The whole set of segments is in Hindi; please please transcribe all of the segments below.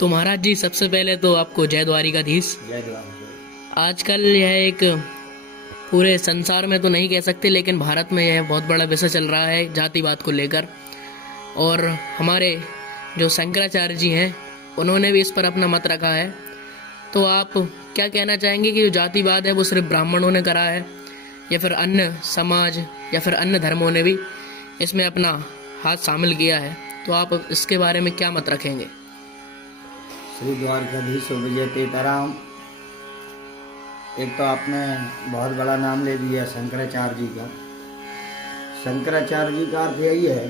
तो महाराज जी, सबसे पहले तो आपको जय द्वारिकाधीश। जय द्वारिका। आजकल यह एक पूरे संसार में तो नहीं कह सकते, लेकिन भारत में यह बहुत बड़ा विषय चल रहा है जातिवाद को लेकर। और हमारे जो शंकराचार्य जी हैं, उन्होंने भी इस पर अपना मत रखा है। तो आप क्या कहना चाहेंगे कि जो जातिवाद है वो सिर्फ ब्राह्मणों ने करा है, या फिर अन्य समाज या फिर अन्य धर्मों ने भी इसमें अपना हाथ शामिल किया है? तो आप इसके बारे में क्या मत रखेंगे? श्री द्वारकाधीश विजय तीताराम। एक तो आपने बहुत बड़ा नाम ले दिया शंकराचार्य जी का। शंकराचार्य जी का अर्थ यही है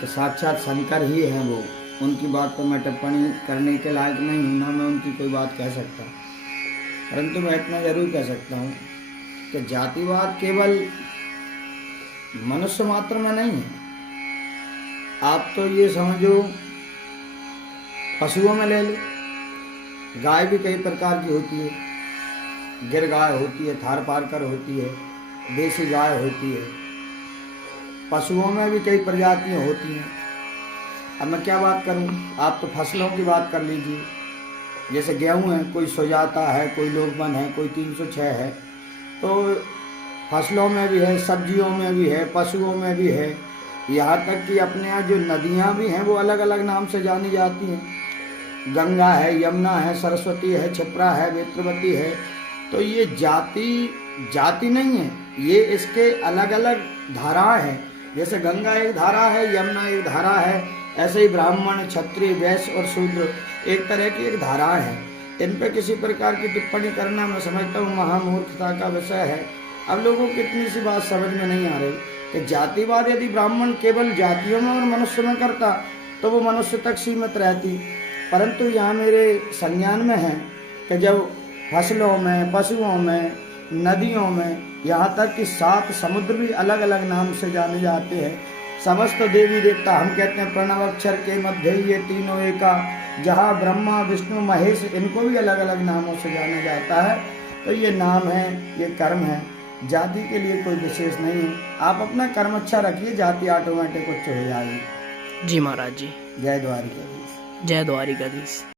कि साक्षात शंकर ही हैं वो। उनकी बात पर मैं टिप्पणी करने के लायक नहीं हूँ, ना मैं उनकी कोई बात कह सकता, परंतु मैं इतना जरूर कह सकता हूँ कि जातिवाद केवल मनुष्य मात्र में नहीं है। आप तो ये समझो, पशुओं में ले लो, गाय भी कई प्रकार की होती है। गिर गाय होती है, थारपारकर होती है, देसी गाय होती है। पशुओं में भी कई प्रजातियां होती हैं। अब मैं क्या बात करूं, आप तो फसलों की बात कर लीजिए। जैसे गेहूं है, कोई सुजाता है, कोई लोकबन है, कोई 306 है। तो फसलों में भी है, सब्जियों में भी है, पशुओं में भी है। यहाँ तक कि अपने यहाँ जो नदियाँ भी हैं वो अलग अलग नाम से जानी जाती हैं। गंगा है, यमुना है, सरस्वती है, क्षिप्रा है, वेत्रवती है। तो ये जाति नहीं है, ये इसके अलग अलग धाराएं हैं। जैसे गंगा एक धारा है, यमुना एक धारा है, ऐसे ही ब्राह्मण, क्षत्रिय, वैश्य और शूद्र एक तरह की एक धाराएं हैं। इन पर किसी प्रकार की टिप्पणी करना मैं समझता हूँ महामूर्खता का विषय है। अब लोगों को इतनी सी बात समझ में नहीं आ रही कि जातिवाद यदि ब्राह्मण केवल जातियों में और मनुष्य में करता तो वो मनुष्य तक सीमित रहती। परंतु यहाँ मेरे संज्ञान में है कि जब फसलों में, पशुओं में, नदियों में, यहाँ तक कि 7 समुद्र भी अलग अलग नाम से जाने जाते हैं। समस्त देवी देवता, हम कहते हैं प्रणव अक्षर के मध्य ये तीनों एका, जहाँ ब्रह्मा विष्णु महेश, इनको भी अलग अलग नामों से जाना जाता है। तो ये नाम है, ये कर्म है, जाति के लिए कोई विशेष नहीं है। आप अपना कर्म अच्छा रखिए, जाति ऑटोमेटिक उच्च हो जाएगी। जी महाराज जी। जय द्वारिकाधीश। जय द्वारिकाधीश।